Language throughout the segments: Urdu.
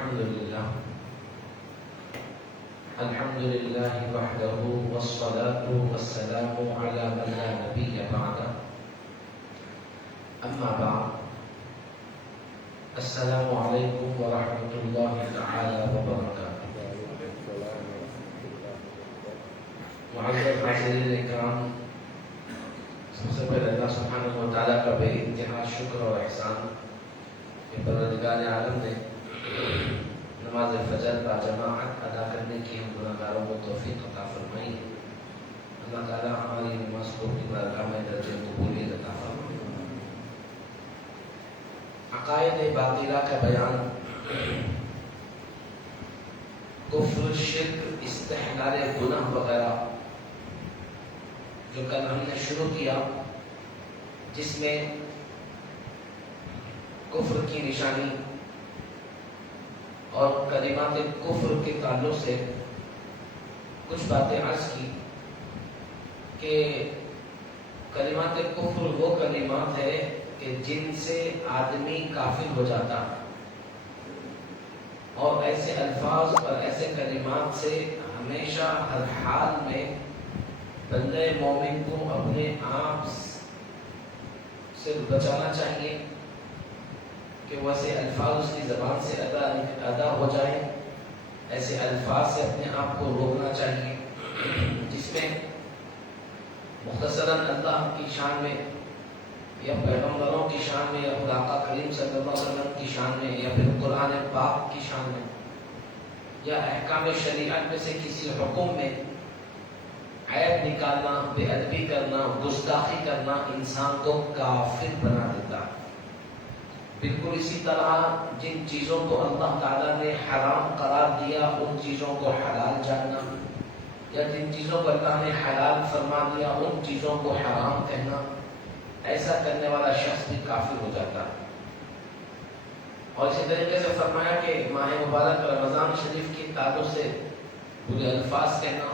الحمد لله وحده والصلاة والسلام على من لا نبي بعده أما بعد السلام عليكم ورحمة الله تعالى وبركاته. معزز حاضرین اکرام، سب سے پہلے اللہ سبحانہ و تعالیٰ کا بے انتہا شکر اور احسان کہ پروردگار عالم نے نماز فجر با جماعت ادا کرنے کی ہم گناہگاروں کو توفیق عطا فرمائی ہے. اللہ تعالیٰ ہماری نماز کو اپنی بارگاہ میں درجہ قبولیت عطا فرمائے. عقائد باطلہ کا بیان، کفر، شرک، استحلال گناہ وغیرہ جو کل ہم نے شروع کیا، جس میں کفر کی نشانی اور کلمات کفر کے تعلق سے کچھ باتیں عرض کی کہ کلمات کفر وہ کلمات ہے کہ جن سے آدمی کافر ہو جاتا، اور ایسے الفاظ اور ایسے کلمات سے ہمیشہ ہر حال میں بندے مومن کو اپنے آپ سے بچانا چاہیے کہ ویسے الفاظ اس کی زبان سے ادا ہو جائیں. ایسے الفاظ سے اپنے آپ کو روکنا چاہیے جس میں مختصراً اللہ کی شان میں یا پیغمبروں کی شان میں یا خدا کا کریم صلی اللہ علیہ وسلم کی شان میں یا پھر قرآن پاک کی شان میں یا احکام شریعت میں سے کسی حکم میں عیب نکالنا، بے ادبی کرنا، گستاخی کرنا انسان کو کافر بنا دیتا. بالکل اسی طرح جن چیزوں کو اللہ تعالیٰ نے حرام قرار دیا ان چیزوں کو حلال جاننا، یا جن چیزوں کو اللہ نے حلال فرما دیا ان چیزوں کو حرام کہنا، ایسا کرنے والا شخص بھی کافر ہو جاتا ہے. اور اسی طریقے سے فرمایا کہ ماہ مبارک رمضان شریف کے تعلق سے برے الفاظ کہنا،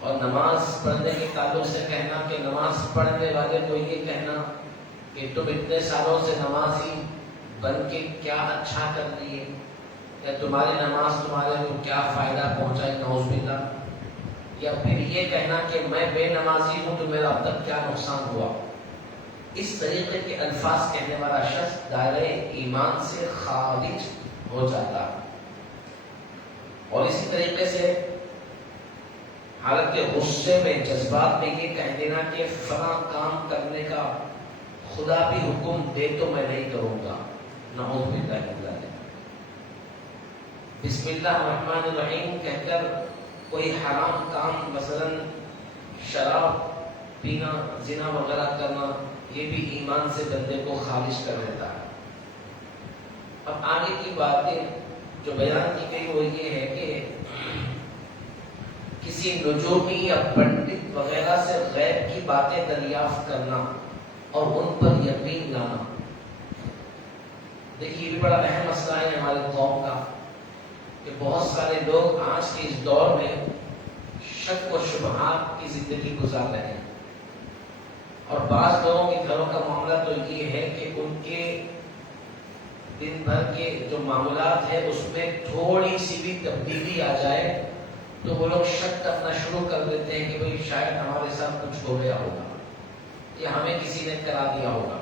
اور نماز پڑھنے کے تعلق سے کہنا کہ نماز پڑھنے والے کو یہ کہنا کہ تم اتنے سالوں سے نمازی بن کے کیا اچھا کر لیے، یا تمہاری نماز تمہارے کو کیا فائدہ پہنچائی، نعوذ باللہ. یا پھر یہ کہنا کہ میں بے نمازی ہوں تو میرا اب تک کیا نقصان ہوا. اس طریقے کے الفاظ کہنے والا شخص دائرہ ایمان سے خارج ہو جاتا. اور اسی طریقے سے حالت کے غصے میں، جذبات میں یہ کہہ دینا کہ فلاں کام کرنے کا خدا بھی حکم دے تو میں نہیں کروں گا، نعوذ باللہ من ذالک. بسم اللہ الرحمن الرحیم کہہ کر کوئی حرام کام مثلا شراب پینا، زنا وغیرہ کرنا، یہ بھی ایمان سے بندے کو خارج کر دیتا ہے. اب آگے کی باتیں جو بیان کی گئی وہ یہ ہے کہ کسی نجومی یا پنڈت وغیرہ سے غیب کی باتیں دریافت کرنا اور ان پر یقین لانا. دیکھیے یہ بھی بڑا اہم مسئلہ ہے ہمارے قوم کا کہ بہت سارے لوگ آج کے اس دور میں شک و شبہات کی زندگی گزار رہے ہیں. اور بعض لوگوں کے گھروں کا معاملہ تو یہ ہے کہ ان کے دن بھر کے جو معاملات ہیں اس میں تھوڑی سی بھی تبدیلی آ جائے تو وہ لوگ شک کرنا شروع کر دیتے ہیں کہ بھئی شاید ہمارے ساتھ کچھ ہو گیا ہوگا یا ہمیں کسی نے کرا دیا ہوگا.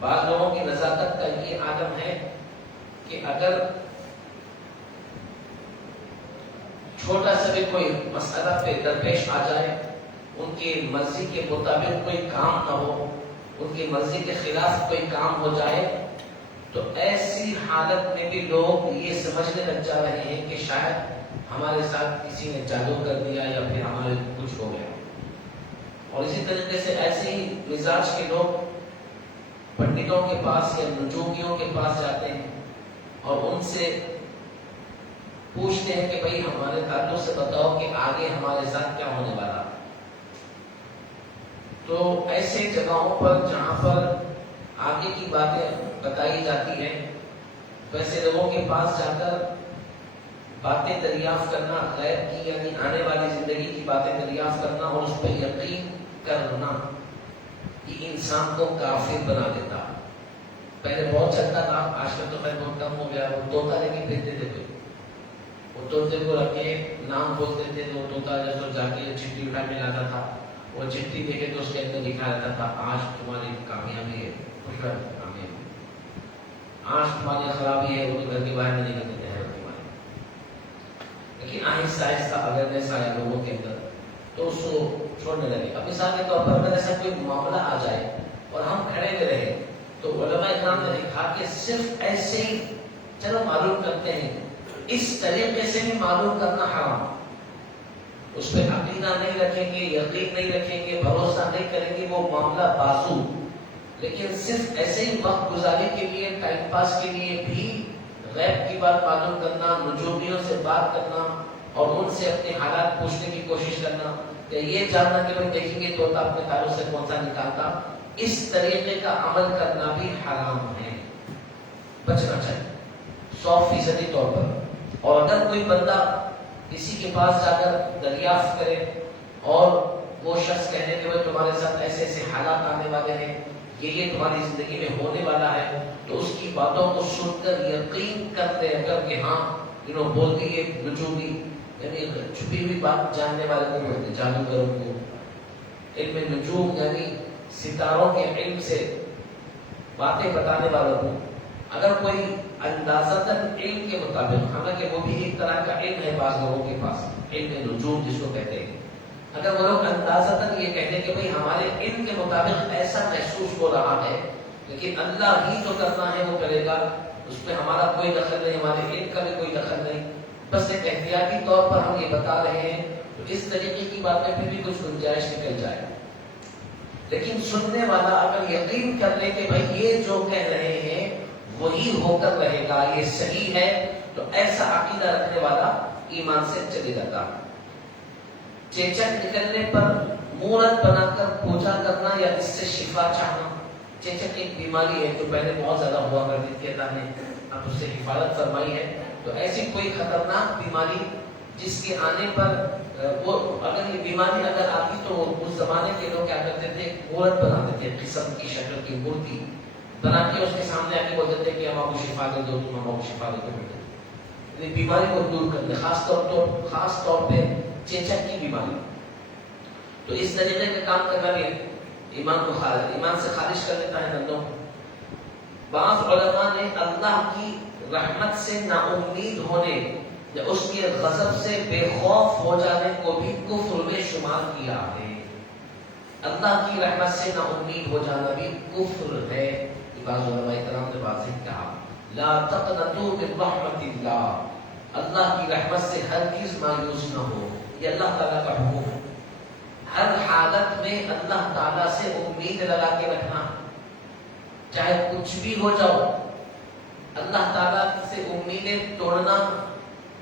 بعض لوگوں کی نزاکت کا یہ عالم ہے کہ اگر چھوٹا سا بھی کوئی مسئلہ پہ درپیش آ جائے، ان کی مرضی کے مطابق کوئی کام نہ ہو، ان کی مرضی کے خلاف کوئی کام ہو جائے، تو ایسی حالت میں بھی لوگ یہ سمجھنے لگ جا رہے ہیں کہ شاید ہمارے ساتھ کسی نے جادو کر دیا یا پھر ہمارے کچھ ہو گیا. اور اسی طریقے سے ایسے ہی مزاج کے لوگ پنڈتوں کے پاس یا نجومیوں کے پاس جاتے ہیں اور ان سے پوچھتے ہیں کہ بھئی ہمارے تعلق سے بتاؤ کہ آگے ہمارے ساتھ کیا ہونے والا. تو ایسے جگہوں پر جہاں پر آگے کی باتیں بتائی جاتی ہیں ویسے لوگوں کے پاس جا کر باتیں دریافت کرنا، غیب کی یعنی آنے والی زندگی کی باتیں دریافت کرنا اور اس پر یقین کرنا، یہ انسان کو کافر بنا دیتا. پہلے بہت چلتا تھا، آج کل تو میں بہت کم ہو گیا. وہ طوطا لے کے بھیجتے تھے کوئی، وہ طوطے کو رکھ کے نام بولتے تھے. وہ طوطا جیسے جا کے چٹھی اٹھا کے لاتا تھا، وہ چٹھی دے کے تو اس کے اندر لکھا رہتا تھا آج تمہاری کامیابی ہے، خوش رہو کامیابی، آج تمہاری خرابی ہے، وہ تو گھر کے باہر نہیں نکلتے تھے تمہارے. لیکن آہستہ آہستہ اویئرنیس آیا لوگوں کے اندر تو اس کو چھوڑنے لگے. اب مثال کے طور پر اگر ایسا کوئی معاملہ آ جائے اور ہم کھڑے ہوئے رہے تو علماء اکرام نے لکھا کہ صرف ایسے ہی چلو معلوم کرتے ہیں، اس طریقے سے بھی معلوم کرنا حرام. اس پہ عقیدہ نہیں رکھیں گے، یقین نہیں رکھیں گے، بھروسہ نہیں کریں گے، وہ معاملہ بازو. لیکن صرف ایسے ہی وقت گزاری کے لیے، ٹائم پاس کے لیے بھی غیب کی بات معلوم کرنا، نجومیوں سے بات کرنا اور ان سے اپنے حالات پوچھنے کی کوشش کرنا کہ یہ جاننا کہ بھائی دیکھیں گے طوطا اپنے تعلق سے کون سا نکالتا، اس طریقے کا عمل کرنا بھی حرام ہے. بچنا چاہیے 100% طور پر. اور اگر کوئی بندہ کسی کے پاس جا کر دریافت کرے اور وہ شخص کہنے کہ بھائی تمہارے ساتھ ایسے ایسے حالات آنے والے ہیں، یہ تمہاری زندگی میں ہونے والا ہے، تو اس کی باتوں کو سن کر یقین کرتے اگر کہ ہاں بول دی یہ نجومی، یعنی چھپی ہوئی بات جاننے والے کو بولتے ہیں، جادوگروں کو. علم نجوم یعنی ستاروں کے علم سے باتیں بتانے والوں کو. اگر کوئی اندازتاً علم کے مطابق، حالانکہ وہ بھی ایک طرح کا علم ہے بعض لوگوں کے پاس، علم نجوم جس کو کہتے ہیں، اگر وہ لوگ اندازتاً یہ کہتے ہیں کہ بھئی ہمارے علم کے مطابق ایسا محسوس ہو رہا ہے، لیکن اللہ ہی جو کرنا ہے وہ کرے گا، اس میں ہمارا کوئی دخل نہیں، ہمارے علم کا بھی کوئی دخل نہیں، بس ایک احتیاطی طور پر ہم یہ بتا رہے ہیں، تو اس طریقے کی باتیں پھر بھی کچھ گنجائش نکل جائے. لیکن سننے والا اگر یقین کر لے کہ بھائی یہ جو کہہ رہے ہیں وہی ہو کر رہے گا، یہ صحیح ہے، تو ایسا عقیدہ رکھنے والا ایمان سے چلے جاتا. چیچک نکلنے پر مورت بنا کر پوجا کرنا یا اس سے شفا چاہنا. چیچک ایک بیماری ہے جو پہلے بہت زیادہ ہوا کرتی تھی، اللہ نے اب اس سے حفاظت فرمائی ہے. تو ایسی کوئی خطرناک بیماری جس کے آنے پر وہ اگر یہ بیماری اگر آتی تو اس زمانے کے لوگ کیا کرتے تھے، مورت بناتے تھے، قسم کی شکل کی مورتی بنا کے اس کے سامنے آ کے بولتے تھے کہ ہم آپ کو شفا دے دو، تم ہم آپ کو شفا دے دو. بیماری کو دور کرنے، خاص طور پہ چیچک کی بیماری. تو اس طریقے کا کام کرنا بھی ایمان سے خارج کر دیتا ہے بندوں. بعض علماء نے اللہ کی رحمت سے نا امید ہونے یا اس کے غضب سے بے خوف ہو جانے کو بھی کفر میں شمار کیا ہے. اللہ کی رحمت سے نا امید ہو جانا بھی کفر ہے. بعض علماء کرام نے واضح کہا لا تقنطوا من رحمت اللہ، اللہ کی رحمت سے ہرگز مایوس نہ ہو. یہ اللہ تعالیٰ کا حکم ہے. ہر حالت میں اللہ تعالیٰ سے امید لگا کے رکھنا، چاہے کچھ بھی ہو جاؤ. اللہ تعالیٰ سے امیدیں توڑنا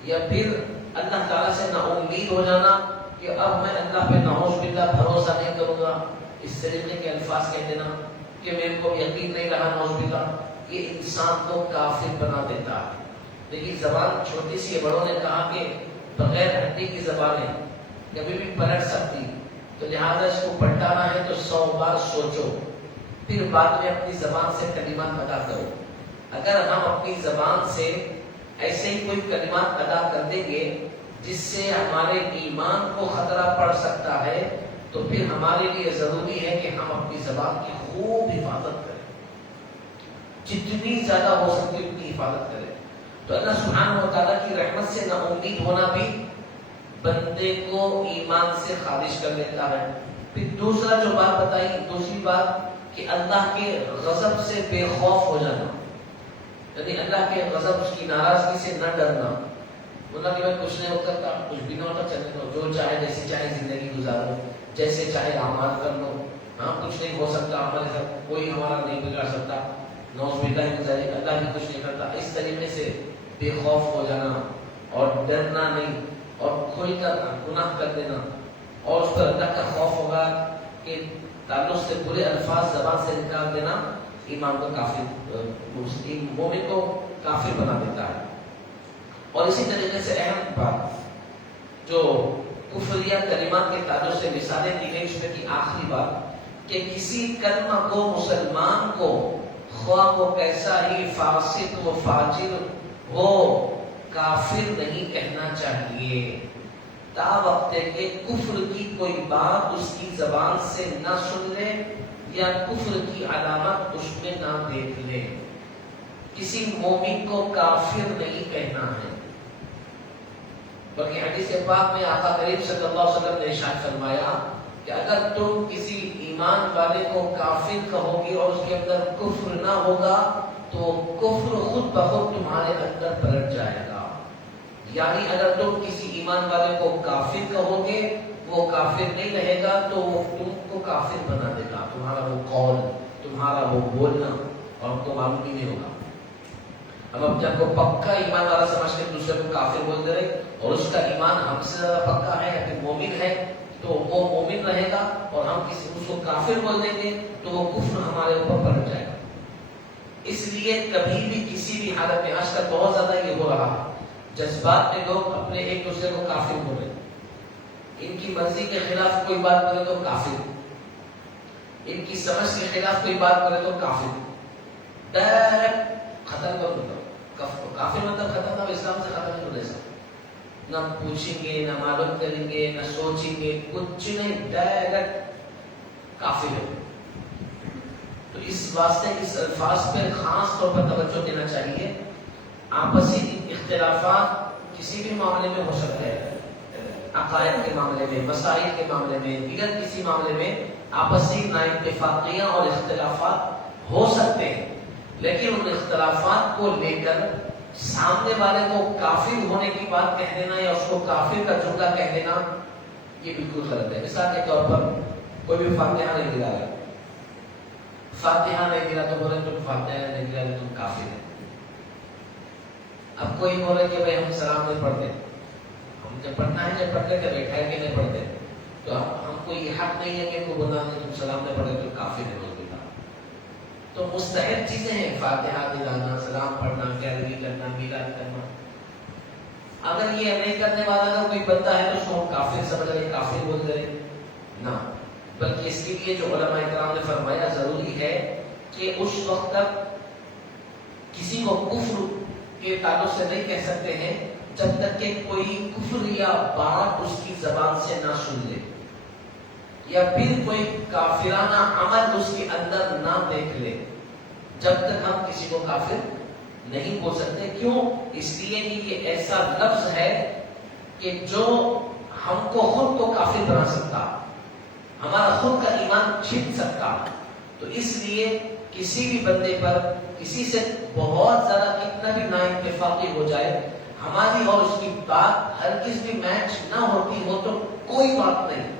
یا پھر اللہ تعالیٰ سے نا امید ہو جانا کہ اب میں اللہ پہ نعوذ باللہ بھروسہ نہیں کروں گا، اس طریقے کے الفاظ کہہ دینا کہ میرے کو یقین نہیں رہا نعوذ باللہ، یہ انسان کو کافر بنا دیتا ہے. لیکن زبان چھوٹی سی ہے، بڑوں نے کہا کہ بغیر ہڈی کی زبانیں کبھی بھی پلٹ سکتی، تو لہٰذا اس کو پلٹانا ہے تو 100 بار سوچو، پھر بعد میں اپنی زبان سے کلمات ادا کرو. اگر ہم اپنی زبان سے ایسے ہی کوئی کلمات ادا کر دیں گے جس سے ہمارے ایمان کو خطرہ پڑ سکتا ہے، تو پھر ہمارے لیے ضروری ہے کہ ہم اپنی زبان کی خوب حفاظت کریں، جتنی زیادہ ہو سکتی اتنی حفاظت کریں. تو اللہ سبحانہ و تعالیٰ کی رحمت سے نا امید ہونا بھی بندے کو ایمان سے خارج کر دیتا ہے. پھر دوسرا جو بات بتائی، دوسری بات کہ اللہ کے غضب سے بے خوف ہو جانا، یعنی اللہ کے غضب، اس کی ناراضگی سے نہ ڈرنا. بولا کہ میں کچھ نہیں کرتا، کچھ بھی نہ ہوتا، چلنے دو، جو چاہے جیسی چاہے زندگی گزارو، جیسے چاہے اعمال کر لو، ہاں کچھ نہیں ہو سکتا ہمارے ساتھ، کوئی ہمارا نہیں بگاڑ سکتا، نعوذ باللہ من ذالک، اللہ بھی کچھ نہیں کرتا. اس طریقے سے بے خوف ہو جانا اور ڈرنا نہیں اور کھل کر گناہ کر دینا، اور اس پر اللہ کا خوف ہوگا کہ تعلق سے برے الفاظ زبان سے نکال دینا ایمان کو کافر، مسلم مومن کو کافر بنا دیتا ہے. اور اسی طریقے سے اہم بات جو کفریہ کلمات کے تعلق سے مثالیں دی گئی، اس میں کی آخری بات کہ کسی کلمہ کو مسلمان کو خواہ وہ کیسا ہی فاسق و فاجر ہو کافر نہیں کہنا چاہیے، تا وقت کہ کفر کی کوئی بات اس کی زبان سے نہ سن لے یا کفر کی علامت اس میں نہ دیکھ لے۔ کسی مومن کو کافر نہیں کہنا ہے، بلکہ حدیث پاک میں آقا کریم صلی اللہ علیہ وسلم نے ارشاد فرمایا کہ اگر تم کسی ایمان والے کو کافر کہو گی اور اس کے اندر کفر نہ ہوگا تو کفر خود بخود تمہارے اندر پلٹ جائے گا۔ یعنی اگر تم کسی ایمان والے کو کافر کہو گے وہ کافر نہیں رہے گا تو وہ تم کو کافر بنا دے گا، تمہارا وہ قول، تمہارا وہ بولنا اور ہم کو معلوم بھی نہیں ہوگا۔ اب ہم جب کو پکا ایمان والا سمجھ کے دوسرے کو کافر بول دے رہے اور اس کا ایمان ہم سے زیادہ پکا ہے یا پھر مومن ہے تو وہ مومن رہے گا اور ہم کسی اس کو کافر بول دیں گے تو وہ کفر ہمارے اوپر پلٹ جائے گا۔ اس لیے کبھی بھی کسی بھی حالت میں، آج کل بہت زیادہ یہ ہو رہا ہے، جذبات میں لوگ اپنے ایک دوسرے کو کافر بولے، ان کی مرضی کے خلاف کوئی بات بولے تو کافر، ان کی سمجھ کے خلاف کوئی بات بولے تو کافر، ڈائریکٹ ختم کر دو۔ کافر مطلب ختم نہ، اسلام سے ختم نہیں ہو سکتا، نہ پوچھیں گے، نہ معلوم کریں گے، نہ سوچیں گے، کچھ نہیں، ڈائریکٹ کافر ہے۔ تو اس واسطے اس الفاظ پر خاص طور پر توجہ دینا چاہیے۔ آپسی اختلافات کسی بھی معاملے میں ہو سکتے ہیں، عقائد کے معاملے میں، مسائل کے معاملے میں، دیگر کسی معاملے میں آپسی نااتفاقیاں اور اختلافات ہو سکتے ہیں، لیکن ان اختلافات کو لے کر سامنے والے کو کافر ہونے کی بات کہہ دینا یا اس کو کافر کا جملہ کہہ دینا یہ بالکل غلط ہے۔ مثال کے طور پر کوئی بھی فاتحہ نہیں ملا ہے، فاتحہ نہیں ملا تو بولے تم فاتحہ نہیں ملا تو تم کافر ہے۔ اب کوئی بولے کہ بھائی ہم سلام نہیں پڑھتے، ہم جب پڑھنا ہے جب پڑھتے تھے بیٹھا ہے کہ نہیں پڑھتے، تو ہم کو یہ حق نہیں ہے کہ کو بولنا ہے تم سلام نہیں پڑھتے تو کافر ہے۔ تو مستحب چیزیں ہیں، فاتحہ دلانا، سلام پڑھنا، پیروی کرنا، میلاد کرنا۔ اگر یہ نہیں کرنے والا اگر کوئی بندہ ہے تو اس کو کافر سمجھ رہے، کافر بول رہے نہ، بلکہ اس کے لیے جو علماء کرام نے فرمایا ضروری ہے کہ اس وقت تک کسی کو کفر کے تعلق سے نہیں کہہ سکتے ہیں جب تک کہ کوئی کفر یا بات اس کی زبان سے نہ سن لے یا پھر کوئی کافرانہ عمل اس کے اندر نہ دیکھ لے، جب تک ہم کسی کو کافر نہیں بول سکتے۔ کیوں؟ اس لیے کہ یہ ایسا لفظ ہے کہ جو ہم کو خود کو کافر بنا سکتا، ہمارا خود کا ایمان چھن سکتا۔ تو اس لیے کسی بھی بندے پر کسی سے بہت زیادہ کتنا بھی نااتفاقی ہو جائے، ہماری اور اس کی بات ہرگز بھی میچ نہ ہوتی ہو تو کوئی بات نہیں،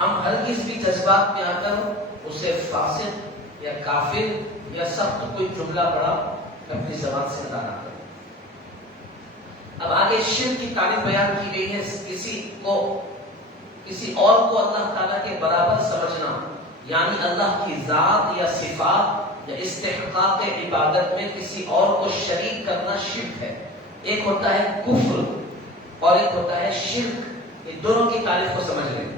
ہم ہرگز بھی جذبات میں آ کر اسے فاسق یا کافر یا سخت کوئی جملہ بڑا اپنی زبان سے ادا نہ کریں۔ اب آگے شرک کی تعریف بیان کی گئی ہے، کسی اور کو اللہ تعالیٰ کے برابر سمجھنا، یعنی اللہ کی ذات یا صفات یا استحقاق عبادت میں کسی اور کو شریک کرنا شرک ہے۔ ایک ہوتا ہے کفر اور ایک ہوتا ہے شرک، یہ دونوں کی تعریف کو سمجھ لیں۔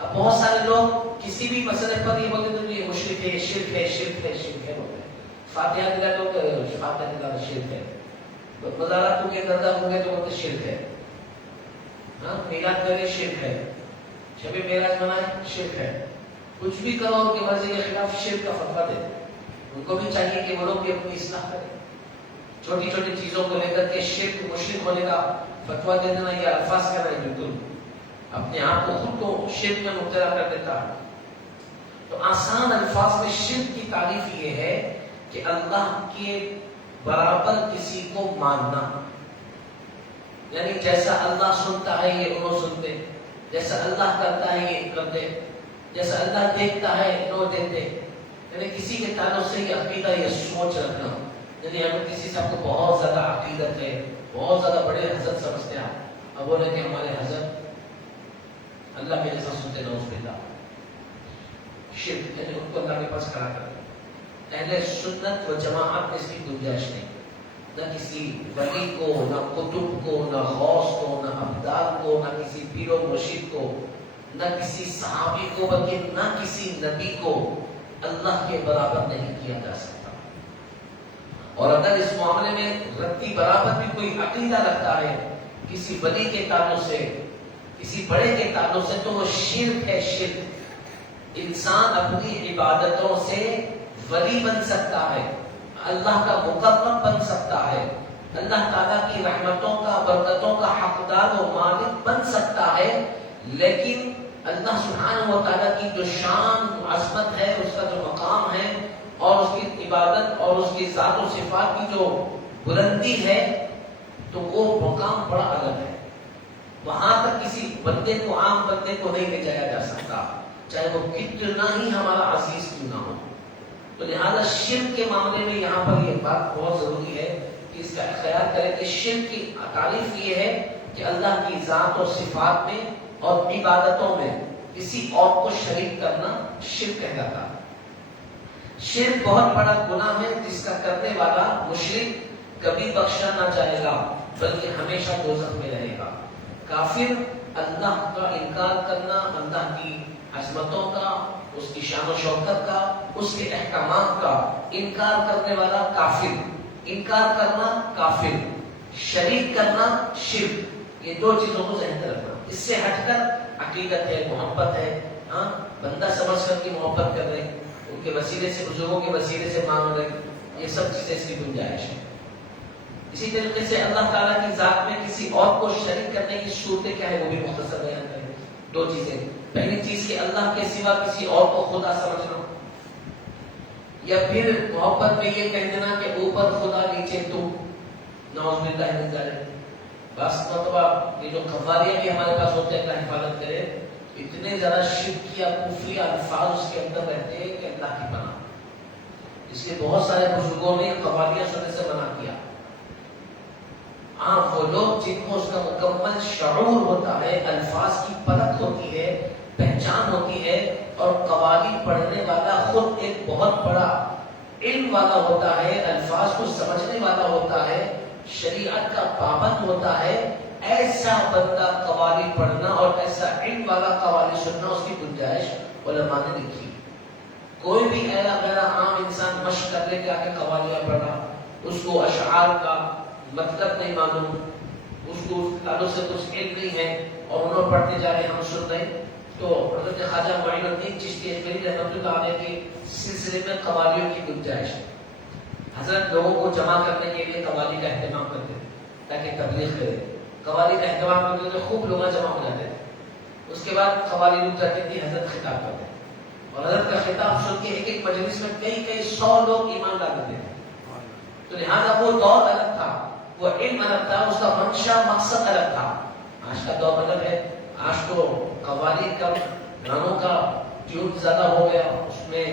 اب بہت سارے لوگ کسی بھی مسئلے پر یہ بولتے ہیں یہ مشرک ہے، یہ شرک ہے، شرک ہے، شرک ہے بولتے ہیں۔ فاتحہ دلا تو فاتحہ دلا شرک ہے، مزارات کو کے درگاہ ہوں گے تو بولتے شرک ہے، میلاد کرے شرک ہے، شب معراج منائے شرک ہے، کچھ بھی کرو ان کی مرضی کے خلاف شرک کا فتویٰ دے۔ ان کو بھی چاہیے کہ وہ لوگ بھی اپنی اصلاح کریں، چھوٹی چھوٹی چیزوں کو لے کر کے شرک مشرک ہونے کا فتویٰ دے دینا یا الفاظ کرنا ہے بالکل اپنے آپ کو خود کو شرک میں مبتلا کر دیتا ہے۔ تو آسان الفاظ میں شرک کی تعریف یہ ہے کہ اللہ کے برابر کسی کو ماننا، یعنی جیسا اللہ سنتا ہے یہ انہوں سنتے، جیسا اللہ کرتا ہے یہ کرتے، جیسا اللہ دیکھتا ہے انہوں دیکھتے، یعنی کسی کے تعلق سے یہ عقیدہ یہ سوچ رکھنا، یعنی اگر کسی سے آپ کو بہت زیادہ عقیدت ہے، بہت زیادہ بڑے حضرت سمجھتے ہیں، اب بولے کہ ہمارے حضرت اللہ کے جیسا سنتے نہ اس بلا شرک، یعنی ان کو اللہ کے پاس کھڑا کر دیں۔ اہل سنت و جماعت میں اس کی گنجائش نہیں، نہ کسی ولی کو، نہ قطب کو، نہ غوث کو، نہ ابدال کو، نہ کسی پیر و مرشد کو، نہ کسی صحابی کو، بلکہ نہ کسی نبی کو اللہ کے برابر نہیں کیا جا سکتا۔ اور اگر اس معاملے میں رتی برابر بھی کوئی عقیدہ رکھتا ہے کسی ولی کے تعلق سے، کسی بڑے کے تعلق سے، تو وہ شرک ہے، شرک۔ انسان اپنی عبادتوں سے ولی بن سکتا ہے، اللہ کا مقرب بن سکتا ہے، اللہ تعالیٰ کی رحمتوں کا، برکتوں کا حقدار و مالک بن سکتا ہے، لیکن اللہ سبحانہ و تعالیٰ کی جو شان، عظمت ہے، اس کا جو مقام ہے، اور اس کی عبادت اور اس کی ذات و صفات کی جو بلندی ہے، تو وہ مقام بڑا الگ ہے۔ وہاں تک کسی بندے کو، عام بندے کو نہیں لے جایا جا سکتا، چاہے وہ کتنا ہی ہمارا عزیز کیوں نہ ہو۔ تو لہذا شرک کے معاملے میں یہاں پر یہ بات بہت ضروری ہے کہ اس کا خیال کریں کہ شرک کی تعریف یہ ہے کہ اللہ کی ذات اور صفات میں اور عبادتوں میں کسی اور کو شریک کرنا شرک کہلاتا ہے۔ شرک بہت بڑا گناہ ہے جس کا کرنے والا مشرک کبھی بخشا نہ جائے گا، بلکہ ہمیشہ دوزخ میں رہے گا۔ کافر اللہ کا انکار کرنا، اللہ کی عظمتوں کا، اس کی شان و شوکت کا، اس کے احکامات کا انکار کرنے والا کافر، انکار کرنا کافر، شریک کرنا شرک، یہ دو چیزوں کو ذہن میں رکھنا۔ اس سے ہٹ کر عقیدت ہے، محبت ہے، ہاں بندہ سمجھ کر کی محبت کر رہے، ان کے وسیلے سے، بزرگوں کے وسیلے سے مانگ رہے، یہ سب چیزیں اس کی گنجائش ہے۔ اسی طریقے سے اللہ تعالیٰ کی ذات میں کسی اور کو شریک کرنے کی صورتیں کیا ہے وہ بھی مختصر بیان کریں۔ دو چیزیں، پہلی چیز کہ اللہ کے سوا کسی اور کو خدا سمجھنا، یا پھر محبت میں یہ کہہ دینا کہ اوپر خدا نیچے تو، نعوذ باللہ من ذالک۔ بس مرتبہ یہ جو قوالیاں بھی ہمارے پاس ہوتے ہیں، اللہ حفاظت کرے، اتنے زیادہ شرک یا کفری الفاظ اس کے اندر رہتے ہیں کہ اللہ کی پناہ۔ اس لیے بہت سارے بزرگوں نے قوالیاں سننے سے منع کیا۔ ہاں وہ لوگ جن کو اس کا مکمل شعور ہوتا ہے، الفاظ کی پرکھ ہوتی ہے، پہچان ہوتی ہے، اور قوالی پڑھنے والا خود ایک بہت بڑا علم والا ہوتا ہے، الفاظ کو سمجھنے والا ہوتا ہے، شریعت کا پابند ہوتا ہے، ایسا بندہ قوالی پڑھنا اور ایسا علم والا قوالی سننا، اس کی گنجائش علماء نے لکھی۔ کوئی بھی غیر عام انسان مشق کر لے کے آ کے قوالیاں پڑھا، اس کو اشعار کا مطلب نہیں معلوم، اس کو تعلق سے کچھ علم نہیں ہے، اور انہوں پڑھتے جا رہے، ہم سن رہے، تو حضرت خواجہ معین الدین چشتی اجمیری رحمۃ اللہ علیہ کے سلسلے میں قوالیوں کی گنجائش ہے۔ حضرت لوگوں کو جمع کرنے کے لیے قوالی کا اہتمام کرتے تھے تاکہ تبلیغ کرے، قوالی کا اہتمام کرتے تھے، خوب لوگ جمع ہو جاتے تھے۔ اس کے بعد قوالی رک جاتی تھی، حضرت خطاب کرتے، اور حضرت کا خطاب سن کے ایک ایک مجلس میں کئی 100 لوگ ایمان لا دیتے تھے۔ تو لہٰذا وہ دور الگ تھا، وہ علم الگ تھا، اس کا منشا مقصد الگ تھا۔ آج کا دور الگ ہے، آج تو قوالی کا، گانوں کا ٹیون زیادہ ہو گیا، اس میں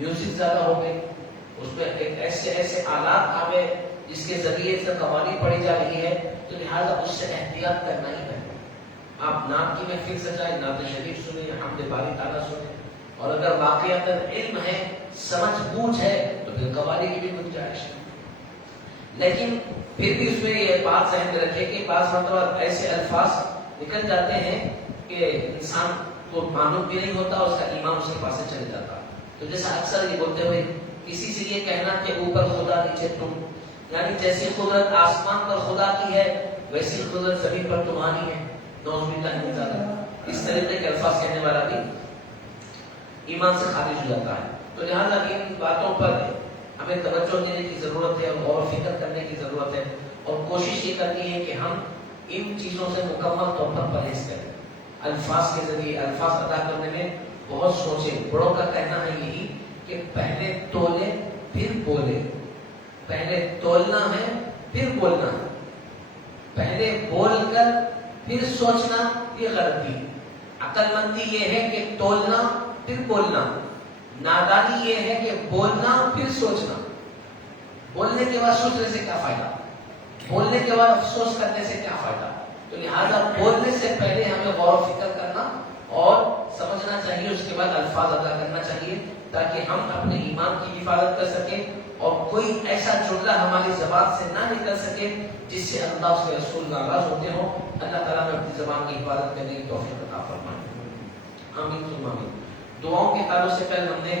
میوزک زیادہ ہو گئی، اس میں ایک ایسے آلات آ گئے جس کے ذریعے سے قوالی پڑھی جا رہی ہے، تو لہٰذا اس سے احتیاط کرنا ہی ہے۔ آپ نعت کی محفل سجائیں، نعت شریف سنیں، حمد باری تعالیٰ سنیں، اور اگر واقعات علم ہے، سمجھ بوجھ ہے، تو پھر قوالی کی بھی گنجائش ہے۔ لیکن پھر بھی اس میں یہ بات ذہن میں رکھے کہ بعض مرتبہ ایسے الفاظ نکل جاتے ہیں کہ انسان کو معلوم بھی نہیں ہوتا، اس کا ایمان اس کے پاس سے چلے جاتا۔ تو جیسا اکثر یہ بولتے ہوئے کسی سے یہ کہنا کہ اوپر خدا نیچے تم، یعنی جیسی قدرت آسمان پر خدا کی ہے ویسی قدرت زمین پر تمہاری ہے، نعوذ باللہ من ذالک، اس طریقے کے الفاظ کہنے والا بھی ایمان سے خارج ہو جاتا ہے۔ تو لہٰذا ان باتوں پر ہمیں توجہ دینے کی ضرورت ہے، اور غور و فکر کرنے کی ضرورت ہے، اور کوشش یہ کرنی ہے کہ ہم ان چیزوں سے مکمل طور پر پرہیز کریں۔ الفاظ کے ذریعے الفاظ ادا کرنے میں بہت سوچیں۔ بڑوں کا کہنا ہے یہی کہ پہلے تولے پھر بولے، پہلے تولنا ہے پھر بولنا ہے، پہلے بول کر پھر سوچنا، یہ غلطی۔ عقل مندی یہ ہے کہ تولنا پھر بولنا، نادانی یہ ہے کہ بولنا پھر سوچنا۔ بولنے کے بعد سوچنے سے کیا فائدہ، بولنے کے بعد افسوس کرنے سے کیا فائدہ۔ تو لہٰذا بولنے سے پہلے ہمیں غور و فکر کرنا اور سمجھنا چاہیے، اس کے بعد الفاظ ادا کرنا چاہیے، تاکہ ہم اپنے ایمان کی حفاظت کر سکیں، اور کوئی ایسا جملہ ہماری زبان سے نہ نکل سکے جس سے اللہ اس کے رسول ناراض ہوتے ہوں۔ اللہ تعالیٰ نے اپنی زبان کی حفاظت کرنے کی توفیق عطا فرمائے، آمین ثم آمین۔ دعاؤں کے تعلق سے پہلے ہم نے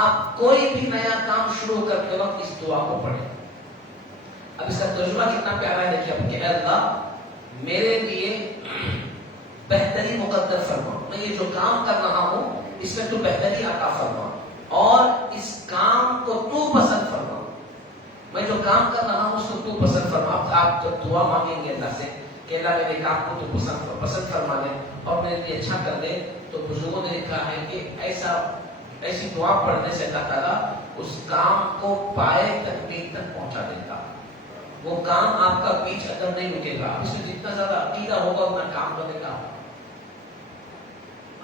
آپ کوئی بھی نیا کام شروع کرتے وقت اس دعا کو پڑھیں. اب اس کا ترجمہ کتنا پیارا ہے دیکھیے آپ کہ اے اللہ میرے لیے بہتری مقدر فرما. میں یہ جو کام کر رہا ہوں اس میں تو بہتری عطا فرما اور اس کام کو تو پسند فرما. میں جو کام کر رہا ہوں اس کو تو پسند فرما. آپ جب دعا مانگیں گے اللہ سے کہ اللہ میرے کام کو تو پسند فرما دے اور میرے لیے اچھا کر دے, تو بزرگوں نے لکھا ہے کہ ایسی دعا پڑھنے سے اللہ تعالیٰ اس کام کو پائے تکمیل تک پہنچا دیتا. وہ کام آپ کا بیچ اگر نہیں رکے گا, اس میں جتنا زیادہ عقیدہ ہوگا اتنا کام بنے گا.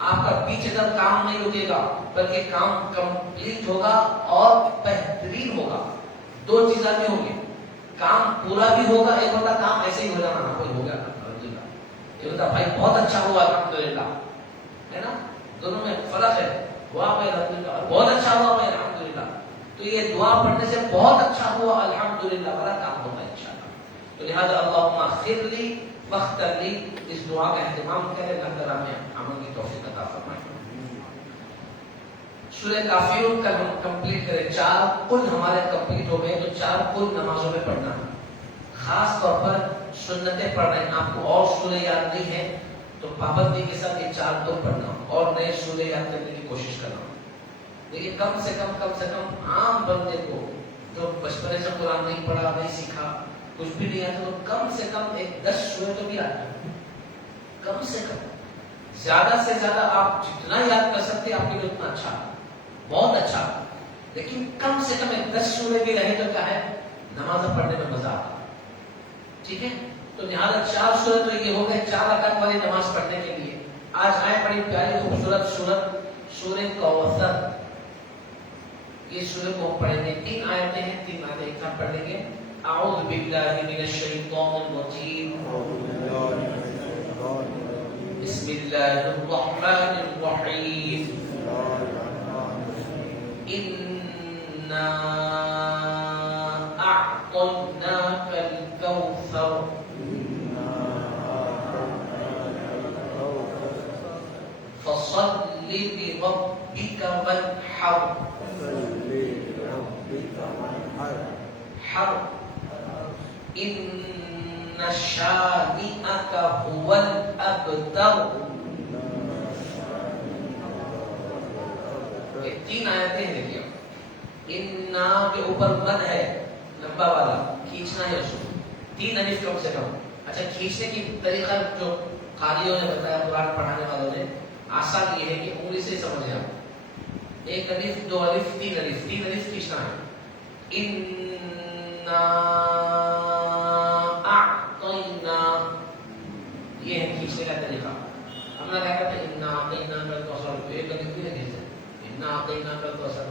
آپ کا بیچ اگر کام نہیں رکے گا بلکہ کام کمپلیٹ ہوگا اور بہترین ہوگا. دو چیزیں بھی ہوں گی, کام پورا بھی ہوگا. ایک ہوتا کام ایسے ہی ہو جانا, کوئی ہو گیا الحمدللہ, یہ ہوتا بھائی بہت اچھا ہوا الحمدللہ, ہے نا, دونوں میں فرق ہے. ہوا بھائی الحمدللہ اور بہت اچھا ہوا بھائی الحمدللہ. تو یہ دعا پڑھنے سے بہت اچھا ہوا الحمدللہ والا کام ہوگا انشاءاللہ. تو لہذا اللہم اغفر لی واختر لی, اس دعا کا اہتمام کرے. اللہ تعالیٰ میں عمل کی توفیق عطا فرمائے. سورہ کافرون کا ہم کمپلیٹ کریں. 4 کل ہمارے کمپلیٹ ہو گئے, تو 4 کل نمازوں میں پڑھنا ہے. خاص طور پر سنتیں پڑھ رہے ہیں, آپ کو اور سورہ یاد نہیں ہے تو پابندی کے ساتھ یہ 4 کل پڑھنا اور نئے سورہ یاد کرنے کی کوشش کرنا. لیکن کم سے کم عام بندے کو جو بچپنے سے قرآن نہیں پڑھا, نہیں سیکھا, کچھ بھی نہیں آتا, تو کم سے کم 10 سورہ تو بھی آتا ہے. کم سے کم, زیادہ سے زیادہ آپ جتنا یاد کر سکتے آپ کے لیے اتنا اچھا, بہت اچھا. لیکن کم سے کم 10 سورہ بھی رہے تو کیا ہے, نماز پڑھنے میں مزہ آتا. ٹھیک ہے, تو لہٰذا 4 سورہ تو یہ ہو گئے 4 رکعت والی نماز پڑھنے کے لیے. آج آئے بڑی پیاری خوبصورت سورت سورہ کوثر. یہ سورہ کو پڑھیں گے, 3 آیتیں ہیں, 3 آیتیں ایک ساتھ پڑھ لیں گے. اعوذ باللہ من الشیطان الرجیم, بسم اللہ الرحمن الرحیم. انا اعطیناک الکوثر فصل لربک وانحر. ان شانئک هو الابتر. یہ 3 آیتیں ہیں. دیکھیے انا کے اوپر مد ہے لمبا والا, کھینچنا ہے اس کو 3 الف کم سے کم. اچھا, کھینچنے کی طریقہ جو قاریوں نے بتایا, قرآن پڑھانے والوں نے, آسان یہ ہے کہ انگلی سے سمجھیں آپ. 1 الف 2 الف 3 الف کھینچنا ہے. انا اعطینا, یہ ہے کھینچنے کا طریقہ. ہم نے کہا تھا انا اعطینا کا کوثر, 1 الف بھی نہیں کھینچتے. انا اعطینا کا کوثر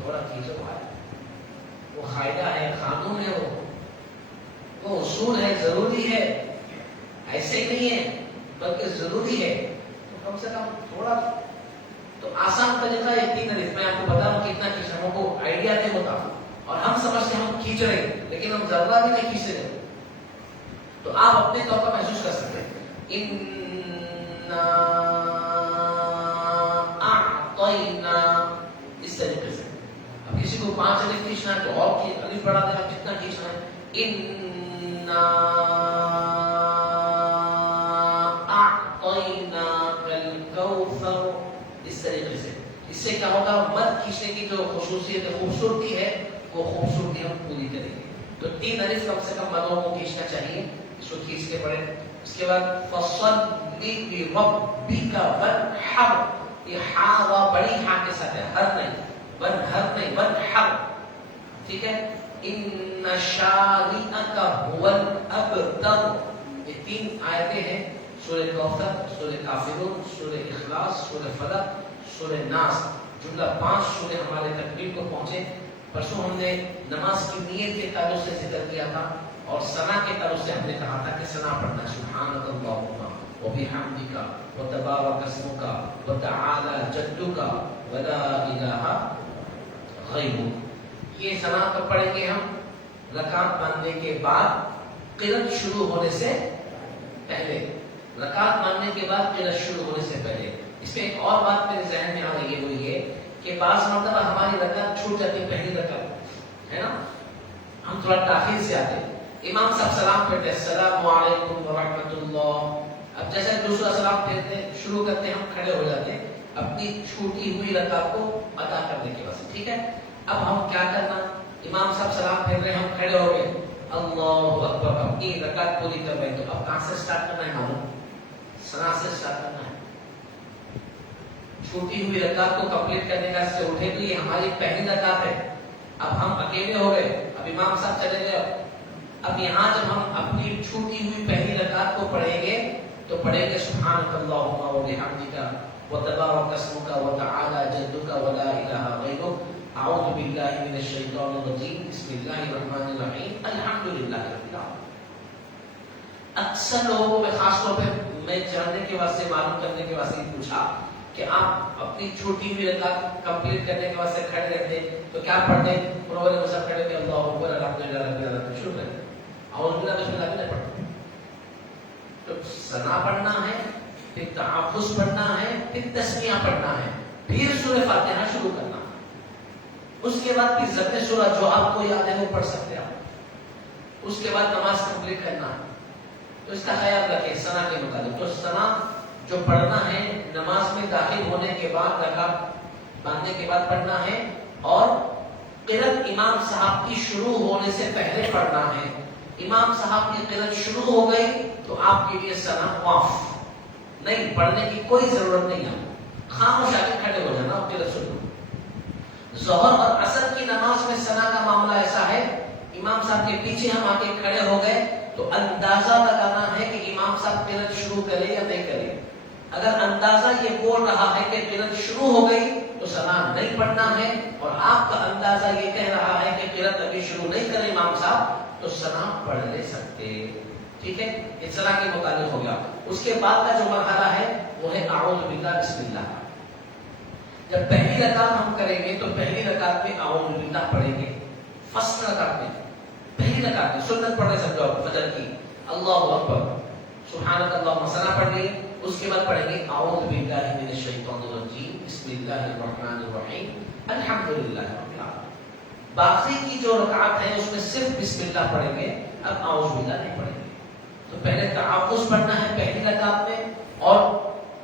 تھوڑا کھینچو بھائی, وہ قاعدہ ہے, قانون ہے, وہ اصول ہے, ضروری ہے, ایسے نہیں ہے بلکہ ضروری ہے. تو کم سے کم تھوڑا تو آسان طریقہ یہ 3 الف. میں آپ کو بتا رہا ہوں کتنا کھینچنا, ہم کو آئیڈیا نہیں ہوتا اور ہم سمجھتے ہم کھینچ رہے ہیں لیکن ہم ذرہ بھی نہیں کھینچ رہے. تو آپ اپنے طور پر محسوس کر سکتے ہیں. انا اعطینا, اس طریقے سے. اب کسی کو 5 الف کھینچنا ہے تو اور الف بڑھا دینا, کتنا کھینچنا ہے. انا اعطیناک الکوثر, اس طریقے سے. اس سے کیا ہوگا, مد کھینچنے کی جو خصوصیت خوبصورتی ہے وہ خوبصورتی ہم پوری کریں گے. تو 3 الف کم سے کم مدوں کو کھینچنا چاہیے, اس کو کھینچ کے پڑھیں. اس کے بعد فصل لربک وانحر, یہ ہا بڑی ہا کے ساتھ ہے, ہر نہیں, وانحر نہیں, وانحر. ٹھیک ہے. ان شانئک هو الابتر. یہ 3 آیتیں ہیں سورہ کوثر, سورہ کافرون, سورہ اخلاص, سورہ فلق, سورہ ناس. جملہ 5 سورہ ہمارے تکمیل کو پہنچے. پرسوں ہم نے نماز کی نیت کے تعلق سے ذکر کیا تھا اور ثنا کے تعلق سے ہم نے کہا تھا کہ ثنا پڑھنا سبحانک اللہم وبحمدک وتبارک اسمک وتعالی جدک ولا الہ غیرک. یہ ثنا کب پڑھیں گے ہم, رکعت باندھنے کے بعد, قرات شروع ہونے سے پہلے. رکعت باندھنے کے بعد قرات شروع ہونے سے پہلے. اس میں ایک اور بات میرے ذہن میں آ رہی ہے, وہ یہ کہ بعض مرتبہ ہماری رکعت چھوٹ جاتی ہے، پہلی رکعت ہے نا، ہم تھوڑا تاخیر سے آتے، امام صاحب سلام پھیرتے السلام علیکم ورحمۃ اللہ، اب جیسے دوسرا سلام پھیرتے شروع کرتے ہم کھڑے ہو جاتے اپنی چھوٹی ہوئی رکعت کو ادا کرنے کے واسطے، ٹھیک ہے۔ اب ہم کیا کرنا، امام صاحب سلام پھیر رہے، ہم کھڑے ہو گئے، اللہ اکبر، اپنی رکعت پوری کر رہے، تو اب کہاں سے اسٹارٹ کرنا ہے، معلوم، ثنا سے اسٹارٹ کرنا ہے۔ چھوٹی ہوئی رکعت کو کمپلیٹ کرنے کا سے اٹھے تو یہ ہماری پہلی رکعت ہے، اب ہم اکیلے ہو گئے، اب امام صاحب چلے گئے، اب یہاں جب ہم اپنی چھوٹی ہوئی پہلی رکعت کو پڑھیں گے تو پڑھیں گے سبحانک اللہم و بحمدک وتبارک اسمک وتعالی جدک ولا الہ غیرک اعوذ باللہ من الشیطان الرجیم بسم اللہ الرحمن الرحیم الحمدللہ رب العالمین۔ اکثر لوگوں کو میں خاص طور پہ میں جاننے کے واسطے، معلوم کرنے کے واسطے پوچھا کہ آپ اپنی چھوٹی ہوئی رکعت کمپلیٹ کرنے کے واسطے کھڑے رہتے تو کیا پڑھتے، پروگرام میں سب کھڑے کہ اللہ اکبر الحمدللہ رب العالمین شروع کرتے، اعوذ باللہ بسم اللہ نہیں پڑھتے، تو ثنا پڑھنا ہے، پھر تحفظ پڑھنا ہے، پھر تسمیہ پڑھنا ہے، پھر سورہ فاتحہ شروع کرنا، اس کے بعد پھر ضمن سورہ جو آپ کو یاد ہے وہ پڑھ سکتے آپ، اس کے بعد نماز کمپلیٹ کرنا ہے۔ تو اس کا خیال رکھیں ثنا کے متعلق، تو ثنا جو پڑھنا ہے نماز میں داخل ہونے کے بعد، رکعت باندھنے کے بعد پڑھنا ہے، اور قرأت امام صاحب کی شروع ہونے سے پہلے پڑھنا ہے۔ امام صاحب کی قرأت شروع ہو گئی تو آپ کے لیے ثنا معاف، نہیں پڑھنے کی کوئی ضرورت نہیں ہے، خاموش آ کے کھڑے ہو جانا، قرأت سنو۔ ظہر اور عصر کی نماز میں ثنا کا معاملہ ایسا ہے، امام صاحب کے پیچھے ہم آ کے کھڑے ہو گئے تو اندازہ لگانا ہے کہ امام صاحب قرأت شروع کرے یا نہیں کرے، اگر اندازہ یہ بول رہا ہے کہ قرأت شروع ہو گئی تو ثنا نہیں پڑھنا ہے، اور آپ کا اندازہ یہ کہہ رہا ہے کہ قرأت ابھی شروع نہیں کرے امام صاحب تو ثنا پڑھ لے سکتے، ٹھیک ہے، یہ ثنا کے متعلق ہو گیا۔ اس کے بعد کا جو مرحلہ ہے وہ ہے اعوذ باللہ بسم اللہ۔ جب پہلی رکعت ہم کریں گے تو پہلی رکعت میں اعوذ باللہ پڑھیں گے، فرسٹ رکعت میں، پہلی رکعت میں سنت پڑھ رہے سمجھو فجر کی، اللہ اکبر سبحانک اللہم ثنا پڑھ لیے، اس کے بعد پڑھیں گے اعوذ باللہ من الشیطان الرجیم بسم اللہ الرحمن الرحیم الحمدللہ رب العالمین۔ باقی کی جو رکعت ہے اس میں صرف بسم اللہ پڑھیں گے، اب اعوذ باللہ نہیں پڑھیں گے۔ تو پہلے تحفظ پڑھنا ہے پہلی رکعت میں، اور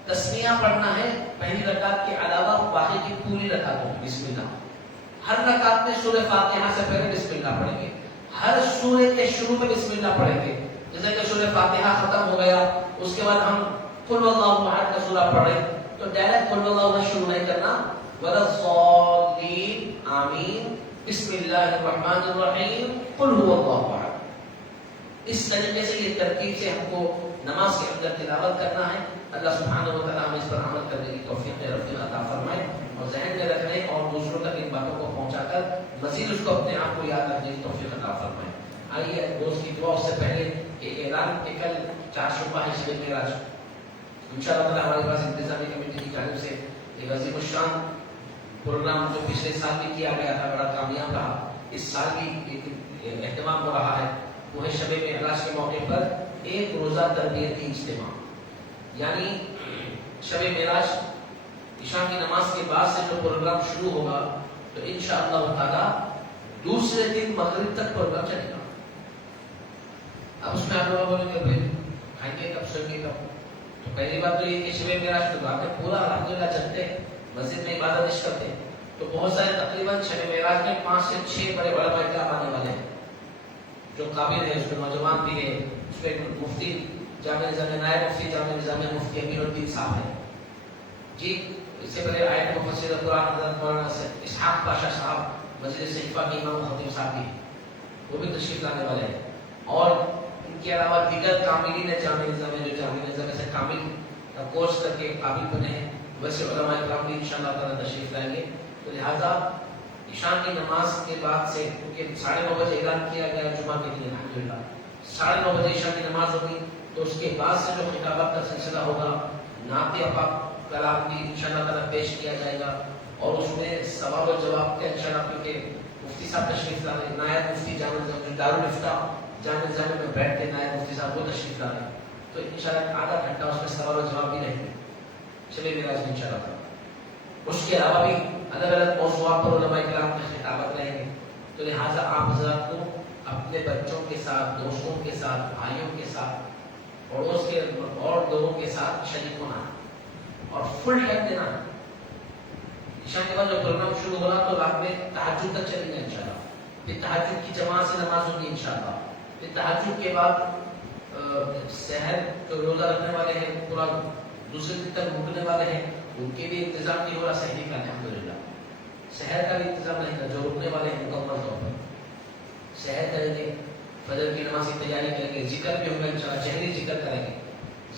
تسمیہ پڑھنا ہے پہلی رکعت کے علاوہ باقی کی پوری رکعتوں میں بسم اللہ۔ ہر رکعت میں سورہ فاتحہ سے پہلے بسم اللہ پڑھیں گے، ہر سورہ کے شروع میں بسم اللہ پڑھیں گے، جیسے کہ سورہ فاتحہ ختم ہو گیا اس کے بعد ہم قل واللہ احد کا سورہ پڑھ رہے تو ڈائریکٹ قل واللہ احد شروع نہیں کرنا، ولا الضالین آمین بسم اللہ الرحمن الرحیم قل هو اللہ احد۔ اس طریقے سے یہ ترتیب سے ہم کو نماز کے اندر تلاوت کرنا ہے۔ اللہ سبحانہ و تعالیٰ ہمیں اس پر عمل کرنے کی توفیق رفیق عطا فرمائے، اور ذہن میں رکھنے اور دوسروں تک ان باتوں کو پہنچا کر مزید اس کو اپنے آپ کو یاد رکھنے کی توفیق عطا فرمائے۔ آئیے روز کی دعا سے پہلے ایک اعلان کہ کل 4 شعبہ ہے شب معراج، انشاءاللہ تعالیٰ ہمارے پاس انتظامی کمیٹی کی جانب سے ایک عظیم الشان پروگرام جو پچھلے سال بھی کیا گیا تھا بڑا کامیاب رہا، اس سال بھی ایک اہتمام ہو رہا ہے، وہ ہے شب معراج کے موقع پر ایک روزہ تربیتی اجتماع، یعنی شب معراج عشاء کی نماز کے بعد سے جو پروگرام شروع ہوگا تو انشاءاللہ تعالیٰ دوسرے دن مغرب تک پروگرام چلے گا۔ اب اس میں آپ لوگ بولیں گے بھائی کھائیں گے کب، سوئیں گے کب؟ تو پہلی بات تو یہ کہ شب معراج تو رات میں پورا الحمدللہ چلتے، مسجد میں عبادت نہیں کرتے، تو بہت سارے تقریباً شب معراج میں 5 سے 6 بڑے علماء کرام آنے والے ہیں جو قابل ہے، اس میں نوجوان بھی ہے، اس میں مفتی جامع نظام نائب مفتی جامع نظام مفتی امیر الدین صاحب ہے جی، اس سے پہلے آیت مفسر قرآن حضرت مولانا اسحاق پاشا صاحب مجلس شریفہ کے امام خطیب صاحب بھی وہ بھی تشریف لانے والے ہیں، اور ان کے علاوہ دیگر کاملین جامع نظام جو جامع نظام سے کامل کا کورس کر کے قابل بنے ہیں ویسے علماء کرام بھی انشاءاللہ تعالیٰ تشریف لائیں گے۔ تو لہٰذا عشاء کی نماز کے بعد سے، کیونکہ 9:30 بجے اعلان کیا گیا جمعہ کے دن الحمدللہ 9:30 بجے عشاء کی نماز ہوگی، تو اس کے بعد سے جو خطابت کا سلسلہ ہوگا، نعت پاک کلام بھی انشاءاللہ تعالیٰ پیش کیا جائے گا، اور اس میں سوال و جواب کے انشاءاللہ کیونکہ مفتی صاحب تشریف لا رہے، نائب مفتی جامع نظام دارالافتاء جامع نظام میں بیٹھتے نائب مفتی صاحب وہ تشریف لا رہے ہیں، تو انشاءاللہ آدھا گھنٹہ اس میں سوال و جواب بھی رہیں گے شب معراج میں انشاءاللہ۔ اس کے علاوہ بھی الگ الگ موضوعات پر علماء کرام کی خطابت رہیں گے. تو لہٰذا آپ حضرات کو اپنے بچوں کے ساتھ، دوستوں کے ساتھ، بھائیوں کے ساتھ، پڑوس کے اور لوگوں کے ساتھ شریک ہونا ہے اور فل ٹائم دینا ہے. عشاء کے بعد جو پروگرام شروع ہوگا تو رات میں تہجد تک چلیں گے انشاءاللہ. پھر تہجد کی جماعت سے نماز ہوگی انشاءاللہ. پھر تہجد کے بعد سحر جو روزہ رکھنے والے ہیں پورا دوسرے دن تک رکنے والے ہیں ان کے بھی انتظام نہیں ہو رہا سحری کا الحمدللہ. سحر کا بھی انتظام نہیں تھا. جو رکنے والے ہیں مکمل طور پر سحر کریں گے، فجر کی نماز کی تیاری کریں گے، ذکر بھی ہوگا انشاءاللہ، جہری ذکر کریں گے.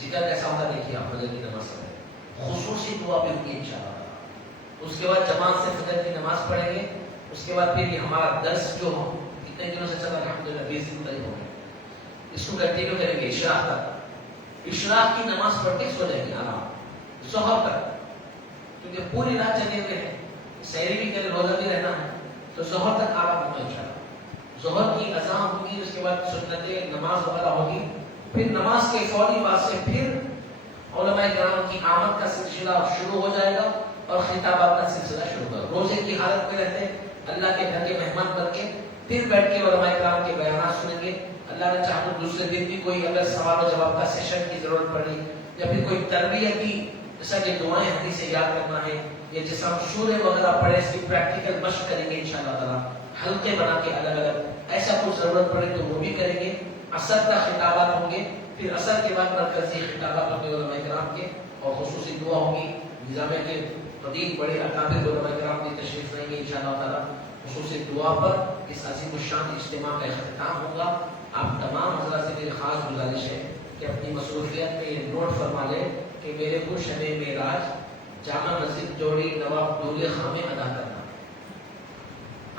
ذکر کیسا ہوتا دیکھیے آپ فجر کی نماز پڑھیں، خصوصی دعا بھی ہوگی انشاءاللہ. اس کے بعد جماعت سے فجر کی نماز پڑھیں گے. اس کے بعد پھر ہمارا درس جو ہو کتنے دنوں سے چلا الحمدللہ 20 دن تک ہو گئے، اس کو کنٹینیو کریں گے اشراق تک. اشراق کی نماز پڑھ کے سو جائیں گے آرام ظہر تک، کیونکہ پوری رات جگے ہوئے ہیں، سحری بھی کریں، روزہ بھی رہنا ہے، تو ظہر تک آرام ہوگا انشاءاللہ. ظہر کی اذان ہوگی، اس کے بعد سنتیں نماز وغیرہ ہوگی. پھر نماز کے فوری بعد سے پھر علماء کرام کی آمد کا سلسلہ شروع ہو جائے گا اور خطابات کا سلسلہ شروع ہوگا. روزے کی حالت میں رہتے اللہ کے گھر کے مہمان بن کے پھر بیٹھ کے علماء کرام کے بیانات سنیں گے. اللہ نے چاہا تو دوسرے دن بھی کوئی اگر سوال و جواب کا سیشن کی ضرورت پڑی یا پھر کوئی تربیت کی، جیسا کہ دعائیں حدیثیں یاد کرنا ہے یا جیسا ہم سورہ وغیرہ پڑھے اس کی پریکٹیکل مشق کریں گے انشاءاللہ تعالیٰ، حلقے بنا کے الگ الگ، ایسا کچھ ضرورت پڑے تو وہ بھی کریں گے. عصر کا خطابات ہوں گے، پھر عصر کے بعد مرکزی خطابات ہوں گے علماء کرام کے اور خصوصی دعا ہوگی. نظام کے قدیم بڑے اکابر علماء کرام کی تشریف رہیں گے انشاءاللہ تعالیٰ. خصوصی دعا پر اس عظیم الشان اجتماع کا اختتام ہوگا. آپ تمام حضرات سے میری خاص گزارش ہے کہ اپنی مصروفیت میں یہ نوٹ فرما لیں کہ میرے کو شب معراج جامع مسجد جوڑی نواب دولے خاں میں ادا کرنا.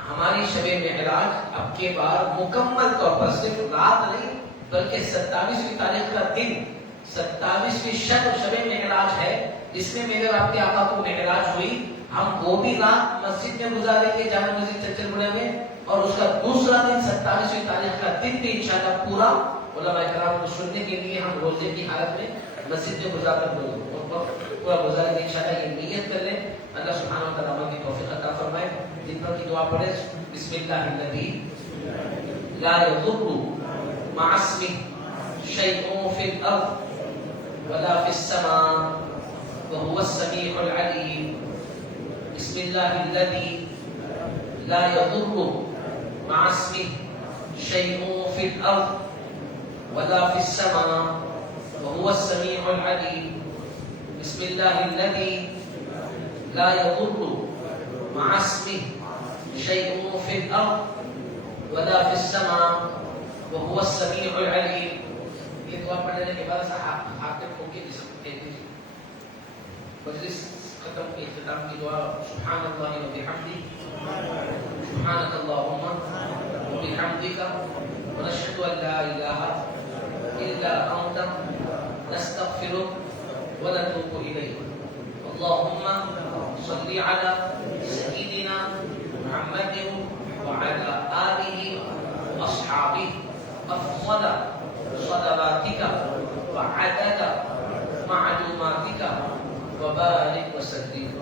ہماری شب معراج اب کے بار مکمل طور پر صرف رات نہیں بلکہ 27ویں تاریخ کا دن، 27ویں شب معراج ہے. اس میں میرے آپ کے آقا کو معراج ہوئی، ہم وہ بھی رات مسجد میں گزاریں گے جامع مسجد چچل بڑے میں، اور اس کا دوسرا دن 27ویں تاریخ کا دن بھی انشاءاللہ پورا علماء کرام کو سننے کے لیے ہم روزے کی حالت میں مسجد میں گزار کر پورا گزاریں گے انشاءاللہ. یہ نیت کر لیں. اللہ سبحانہ و تعالیٰ کی توفیق عطا فرمائے. دن بھر کی دعا پڑھے. بسم اللہ الذی لا یضر مع اسمہ شیء فی الارض ولا فی السماء وهو السمیع العلیم. بسم اللہ الذی لا یضر مع اسمه شيء في الأرض ولا في السماء وهو السميع العليم. بسم الله الذي لا يضر مع اسمه شيء في الأرض ولا في السماء وهو السميع العليم. یہ دعا پڑھنے کے بعد حاکم ہو کے مجلس ختم کی اختتام کی دعا. سبحان اللہ و بحمدہ، سبحانك اللهم وبحمدك ونشهد ان لا اله الا انت نستغفرك ونتوب اليك. اللهم صل على سيدنا محمد وعلى اله واصحابه افضل صلواتك وعدد معلوماتك وبارك وسلم.